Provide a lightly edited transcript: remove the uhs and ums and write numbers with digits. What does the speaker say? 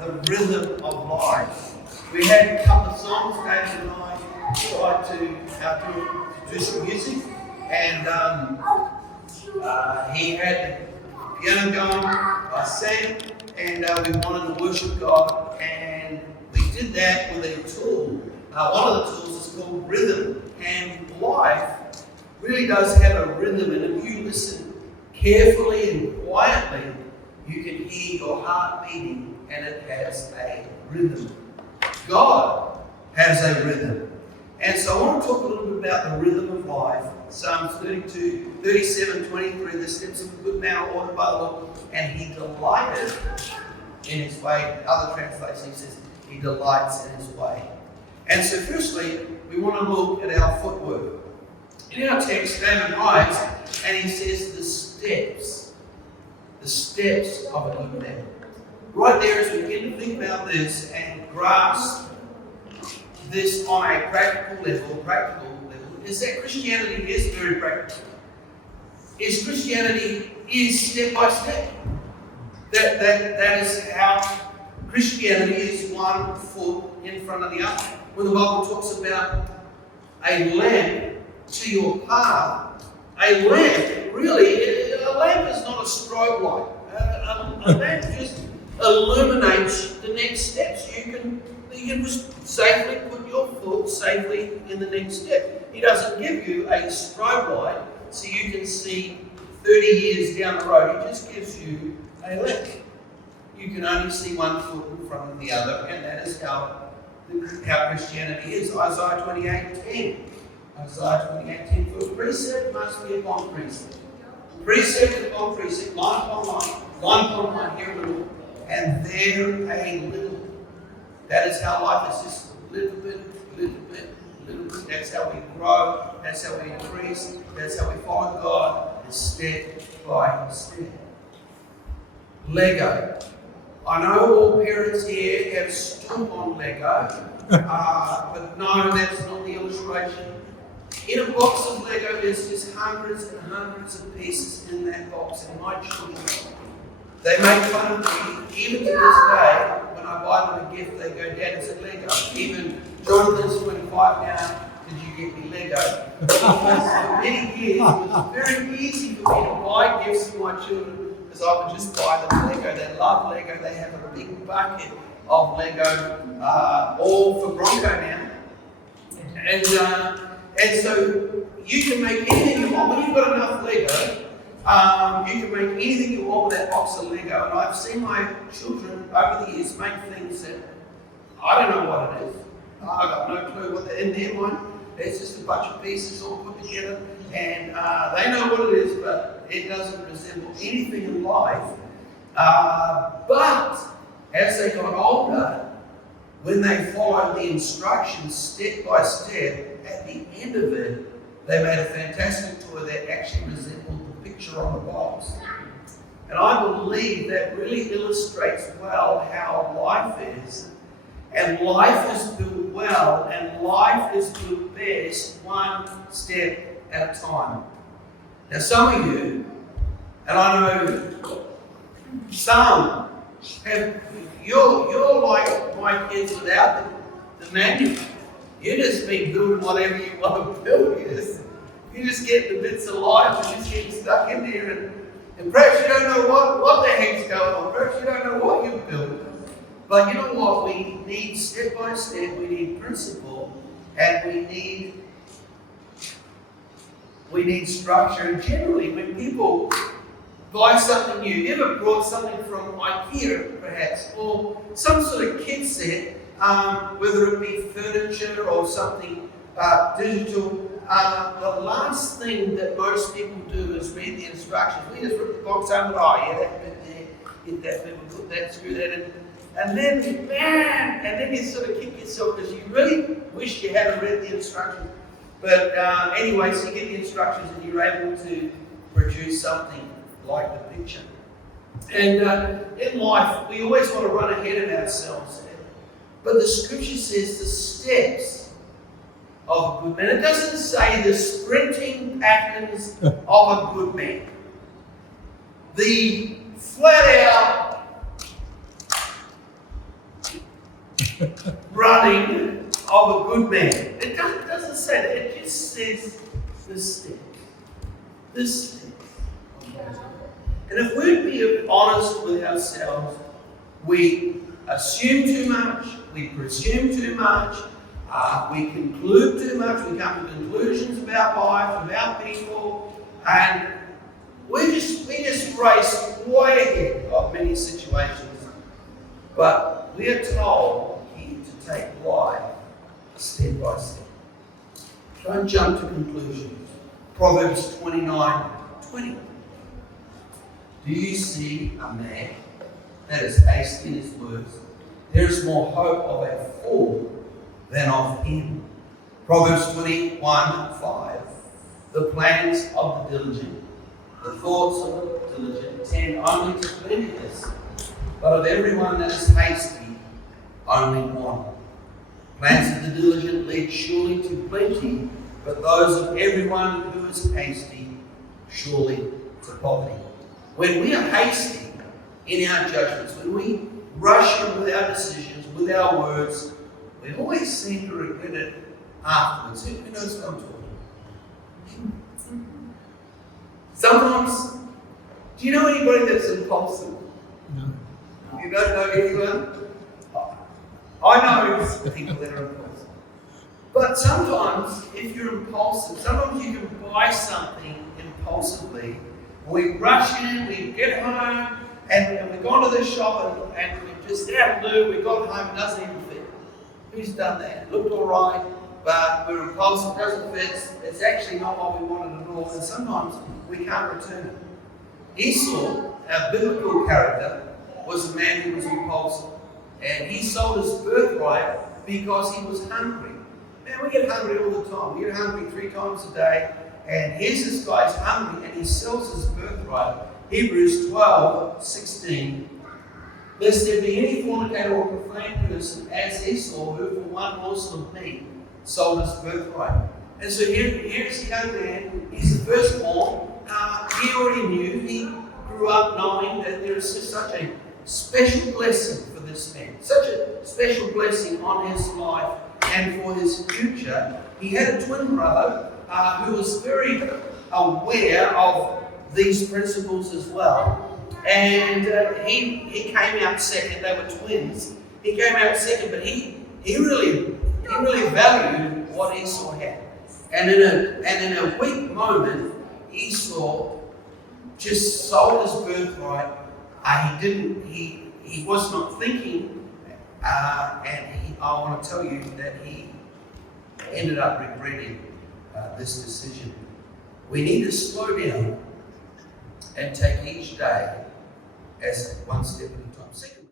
the rhythm of life. We had a couple of songs, David and I tried to do some music, and he had the piano going, I sang, and we wanted to worship God, and we did that with a tool. One of the tools is called rhythm, and life really does have a rhythm, and if you listen carefully and quietly, you can hear your heart beating, and it has a rhythm. God has a rhythm. And so I want to talk a little bit about the rhythm of life. Psalms 32, 37, 23, the steps of a good man are ordered by the Lord, and he delighted in his way. Other translations says he delights in his way. And so firstly, we want to look at our footwork. In our text, David writes, and he says the steps of a good man. Right there, as we begin to think about this and grasp this on a practical level, is that Christianity is very practical. Christianity is step by step. That is how Christianity is one foot in front of the other. When the Bible talks about a lamp to your path, a lamp is not a strobe light. A lamp just illuminates the next steps. You can just safely put your foot safely in the next step. He doesn't give you a strobe light so you can see 30 years down the road. He just gives you a lamp. You can only see one foot in front of the other, and that is how Christianity is. Isaiah 28:10. Isaiah 28:10. For precept must be upon precept. Precept upon precept, line upon line upon line, here a little, and there a little. That is how life is, just a little bit, little bit, little bit. That's how we grow, that's how we increase, that's how we follow God, step by step. Lego. I know all parents here have stood on Lego, but no, that's not the illustration. In a box of Lego, there's just hundreds and hundreds of pieces in that box, and my children, they make fun of me, even to this day. When I buy them a gift, they go, Dad, it's a Lego. Even Jonathan's 25 now, did you get me Lego? Because for many years, it was very easy for me to buy gifts for my children, because I would just buy them Lego. They love Lego. They have a big bucket of Lego, all for Bronco now. And so you can make anything you want. When you've got enough Lego, you can make anything you want with that box of Lego. And I've seen my children over the years make things that I don't know what it is. I've got no clue what they're in their mind. It's just a bunch of pieces all put together. And they know what it is, but it doesn't resemble anything in life. But as they got older, when they followed the instructions step by step, at the end of it, they made a fantastic toy that actually resembled the picture on the box. And I believe that really illustrates well how life is. And life is built well, and life is built best one step at a time. Now some of you, and I know some, you're like my kids without the manual. You just be doing whatever you want to build. You just get the bits of life and just get stuck in there. And perhaps you don't know what the heck's going on. Perhaps you don't know what you've built. But you know what? We need step by step. We need principle, and we need structure. And generally, when people buy something new, you ever brought something from IKEA, perhaps, or some sort of kit set, whether it be furniture or something digital, the last thing that most people do is read the instructions. We just rip the box out and go, oh yeah, that bit there, get that bit, we'll put that, screw that in. And then you sort of kick yourself because you really wish you had read the instructions. But anyway, so you get the instructions and you're able to produce something like the picture. And in life, we always want to run ahead of ourselves. But the scripture says the steps of a good man. It doesn't say the sprinting patterns of a good man. The flat out running of a good man. It doesn't say that. It just says the steps. The steps. And if we'd be honest with ourselves, we assume too much, we presume too much, we conclude too much, we come to conclusions about life, about people, and we just race way ahead of many situations. But we are told here to take life step by step. Don't jump to conclusions. Proverbs 29:20. Do you see a man that is hasty in his words? There is more hope of a fool than of him. Proverbs 21:5. The plans of the diligent, the thoughts of the diligent tend only to plenteousness, but of everyone that is hasty, only one. Plans of the diligent lead surely to plenty, but those of everyone who is hasty, surely to poverty. When we are hasty in our judgments, when we rush in with our decisions, with our words, we always seem to regret it afterwards. Who knows what I'm talking about? Sometimes, do you know anybody that's impulsive? No. You don't know anyone? I know people that are impulsive. But sometimes, if you're impulsive, sometimes you can buy something impulsively. We rush in, we get home, and we've gone to the shop, and we just out of the blue, we got home, it doesn't even fit. Who's done that? Looked all right, but we're impulsive, doesn't fit, it's actually not what we wanted at all, and sometimes we can't return it. Esau, our biblical character, was a man who was impulsive, and he sold his birthright because he was hungry. Man, we get hungry all the time. We get hungry 3 times a day. And here's this guy's hungry and he sells his birthright. Hebrews 12:16. Lest there be any fornicator or profane person as Esau, who for one morsel of meat sold his birthright. And so here's a young man, he's the firstborn. He already knew, he grew up knowing that there is such a special blessing for this man, such a special blessing on his life and for his future. He had a twin brother who was very aware of these principles as well. And he came out second. They were twins. He came out second, but he really valued what Esau had. And in a weak moment, Esau just sold his birthright. He was not thinking, and I want to tell you that he ended up regretting this decision. We need to slow down and take each day as one step at a time. Secondly,